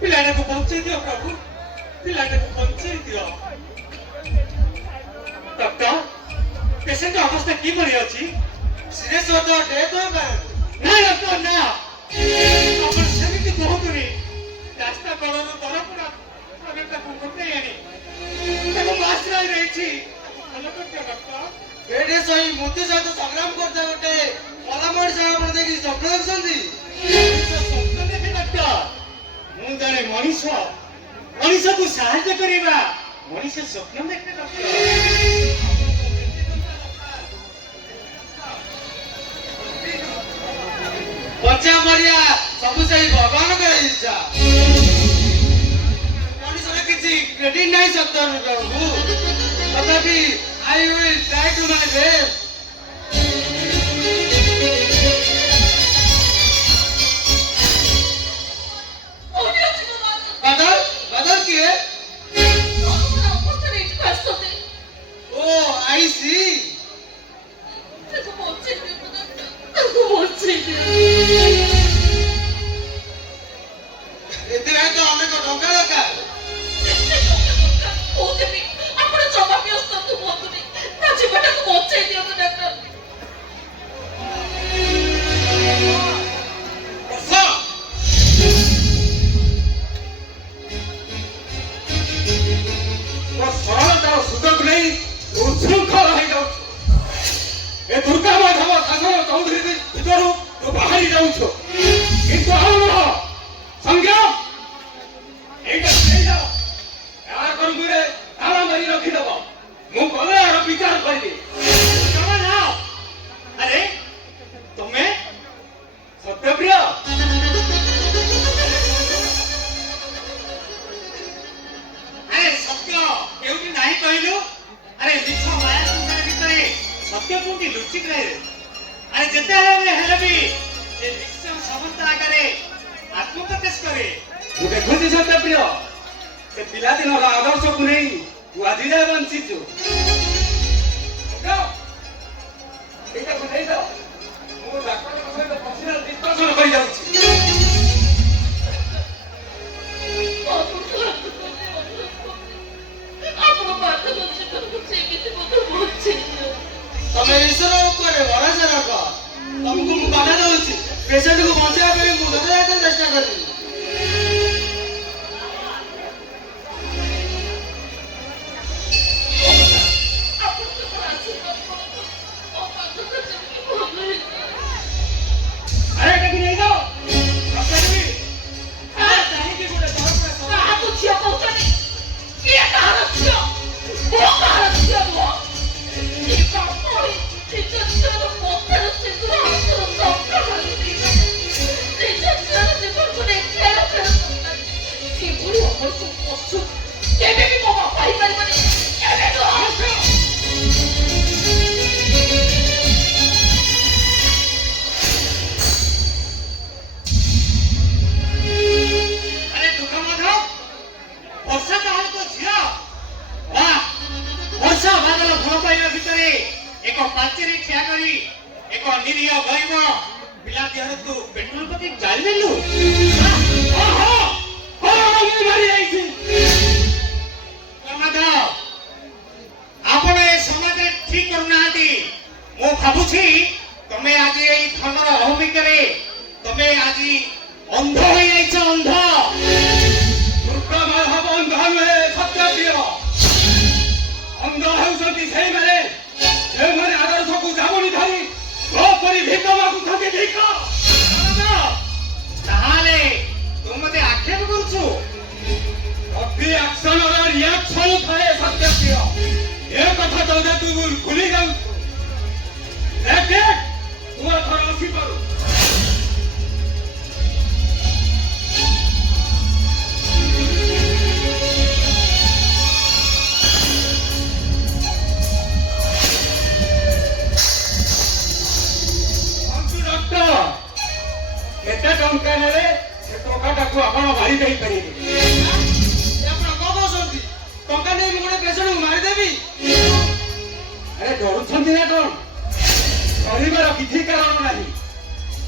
ପିଲାଟାକୁ ବଞ୍ଚେଇ ଦିଅ ପ୍ରଭୁ, ପିଲାଟାକୁ ବଞ୍ଚେଇ ଦିଅ। ଡକ୍ଟର, ପେସେଣ୍ଟ ଅବସ୍ଥା କିପରି ଅଛି? ସିରିୟସ୍ ତ ଡେଥ୍ ହୋଇପାରେ। ନା ଡକ୍ଟର ନା, ଆପଣ ସେମିତି କୁହନ୍ତୁନି। ରାସ୍ତା କଡ଼ରୁ ଦରପୋଡ଼ା ଆମେ ତାକୁ ଗୋଟାଇ ଆଣି ତାକୁ ଆଶ୍ରୟ ଦେଇଛି। ଭଲ କରିଦିଅ ଡକ୍ଟର। ବେଡ୍ରେ ଶୋଇ ମୃତ୍ୟୁ ସହିତ ସଂଗ୍ରାମ କରୁଥିବା ଗୋଟେ ମଲା ମଣିଷ ଆପଣ ଦେଖି ସ୍ୱପ୍ନ ଦେଖୁଛନ୍ତି? ସ୍ୱପ୍ନ ଦେଖେ ଡକ୍ଟର? ମୁଁ ଜଣେ ମଣିଷ, ମଣିଷକୁ ସାହାଯ୍ୟ କରିବା ମଣିଷ ସ୍ୱପ୍ନ ଦେଖେ ଡକ୍ଟର। ବଞ୍ଚା ମରିଆ ସବୁ ସେଇ ଭଗବାନଙ୍କର ଇଚ୍ଛା। ମଣିଷର କିଛି କ୍ରେଡିଟ୍ ନାହିଁ ସତ୍ୟ ପ୍ରଭୁ, ତଥାପି I will try to my best. बादल किए? Oh, I see. ଏଥିପାଇଁ ତ ଅନେକ ଟଙ୍କା ଦରକାର। ସରଳତାର ସୁଯୋଗ ନେଇ ଉଚ୍ଛୃଙ୍ଖଳ ହେଇଯାଉଛୁ। ଏ ଦୁର୍ଗା ମାଧବ ସାଗର ଚୌଧୁରୀ ଭିତରୁ ତୁ ବାହାରି ଯାଉଛୁ, କିନ୍ତୁ ଆମର ସଂଗ୍ରାମ ଏଇଟା ନେଇଯାଅ। ଏହାର କର୍ମୀରେ ତାଳା ମାରି ରଖିଦେବ। ମୁଁ ଗଲେ ଏହାର ବିଚାର କରିବି। ଆରେ ତମେ ସତ୍ୟପ୍ରିୟ? ଆରେ ସତ୍ୟ କେଉଁଠି ନାହିଁ କହିଲୁ? ଆରେ ମିଛ ମାୟା ସଂସାର ଭିତରେ ସତ୍ୟ କୋଉଠି ଲୁଚିକି ରହେ? ଆରେ ଯେତେବେଳେ ହେଲେ ବି ସେ ନିଶ୍ଚୟ ସମସ୍ତ ଆଗରେ ଆତ୍ମପ୍ରକାଶ କରେ। ମୁଁ ଦେଖୁଛି ସତ୍ୟପ୍ରିୟ, ସେ ପିଲାଦିନର ଆଦର୍ଶକୁ ନେଇ ତୁ ଆଜି ଯାଏ ବଞ୍ଚିଛୁ। ଏଇଟାକୁ ନେଇଯାଅ। ମୁଁ ଡାକ୍ତରଙ୍କ ସହିତ ପର୍ସନାଲ ଡିସ୍କସନ କରିଯାଉଛି। ତମେ ଈଶ୍ୱର ଉପରେ ଭରସା ରଖ। ତମକୁ ମୁଁ କଥା ଦଉଛି, ପେସେଣ୍ଟକୁ ବଞ୍ଚାଇବା ପାଇଁ ମୁଁ ଯଥାଯଥ ଚେଷ୍ଟା କରିବି। ଆରେ ଏଟାକୁ ନେଇଯାଅ। ଏକ ପାଚେରୀ ଠିଆ କରି ଏକ ନିରୀହ ଗରିବ ପିଲା ଦେହରେ ତୁ ପେଟ୍ରୋଲ ପକେଇ ଜାଳି ଦେଲୁ। ଆପଣ ଏ ସମାଜରେ ଠିକ କରୁନାହାନ୍ତି। ମୁଁ ଭାବୁଛି ତମେ ଆଜି ଏଇ ଧନର ଅହମିକାରେ ତମେ ଆଜି ଅନ୍ଧ ହୋଇଯାଇଛ। ଅନ୍ଧ ଦୁର୍ଗା ମାଧବ ଅନ୍ଧ ନୁହେଁ, ସତ୍ୟପ୍ରିୟ। ଅନ୍ଧ ହେଉଛନ୍ତି ସେଇମାନେ ଯେଉଁମାନେ ଆଦର୍ଶକୁ ଜାବୁଡ଼ି ଧରି ପରି ଭିକ ମାଗୁଛନ୍ତି। ଭିକ ତାହେଲେ ତୁ ମତେ ଆକ୍ଷେପ କରୁଛୁ? ଅତି ଆକ୍ସନର ରିଆକ୍ସନ ଥାଏ ସତ୍ୟପ୍ରିୟ। ଏ କଥା ତ ତୁ ଭୁଲି ଯାଉଛୁ। ତୁ ଏଥର ଆସିପାରୁ। କେତେ ଟଙ୍କା ନେଲେ ସେ ଟଙ୍କାଟାକୁ ଆପଣ ମାରି ଦେଇପାରିବେ? ଆପଣ କଣ କହୁଛନ୍ତି? ଟଙ୍କା ନେଇ ମୁଁ ଗୋଟେ ପେସେଣ୍ଟକୁ ମାରିଦେବି? ଆରେ ଡରୁଛନ୍ତି ନା କଣ? ଡରିବାର କିଛି କାରଣ ନାହିଁ।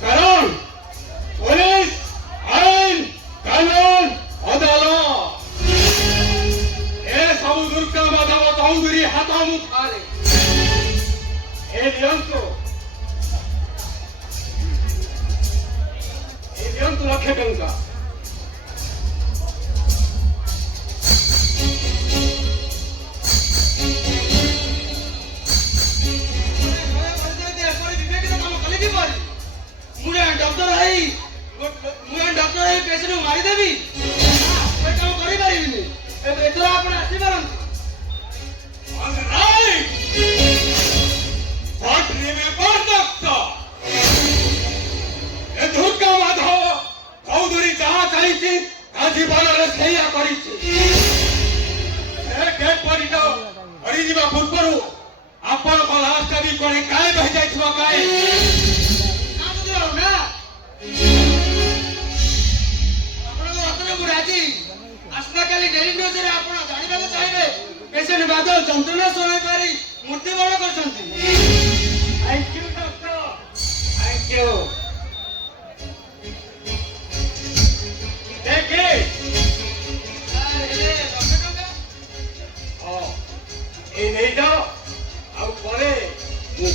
କାରଣ ପୋଲିସ, ଆଇନ, କାନୁନ, ଜୀବନରେ ସେଇଆ କରିଛି। ଏ ଡେଡ୍ ବଡିଟା ମରିଯିବା ପୂର୍ବରୁ ଆପଣଙ୍କ ଲାଶଟା ବି କୁଆଡ଼େ ଗାୟବ ହେଇଯାଇଥିବ କାଏ। ନା ବୁଝିବ ନା ଆପଣଙ୍କ ମତରେ ମୁଁ ରାଜି। ଆସନ୍ତାକାଲି ଡେଲି ନ୍ୟୁଜରେ ଆପଣ ଜାଣିବାକୁ ଚାହିଁବେ ପେସେଣ୍ଟ ବାଦ ଯନ୍ତ୍ରଣା ଶୁଣାଇ ପାରି ମୃତ୍ୟୁବରଣ କରିଛନ୍ତି। Thank you, doctor. Thank you. ଦେଖେ ହେଲେ 90 ଟଙ୍କା ହଁ ଏଇ ନେଇଯାଅ ଆଉ ପରେ ମୁଁ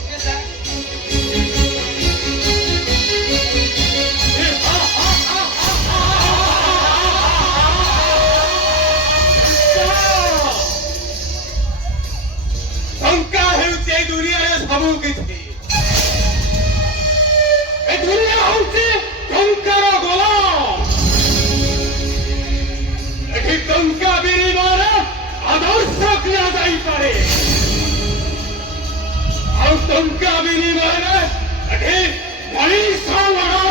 ଓକେ ସାର୍। ଟଙ୍କା ହେଉଛି ଏଇ ଦୁନିଆରେ ସବୁ କିଛି। ଏ ଦୁନିଆ ହେଉଛି ଟଙ୍କାର ଗୋଲାମ। ଏଠି ଟଙ୍କା ବିନିମୟରେ ଆଦର୍ଶ ଦିଆଯାଇପାରେ ଆଉ ଟଙ୍କା ବିନିମୟରେ ଏଠି ମଣିଷ ଲଢ଼ା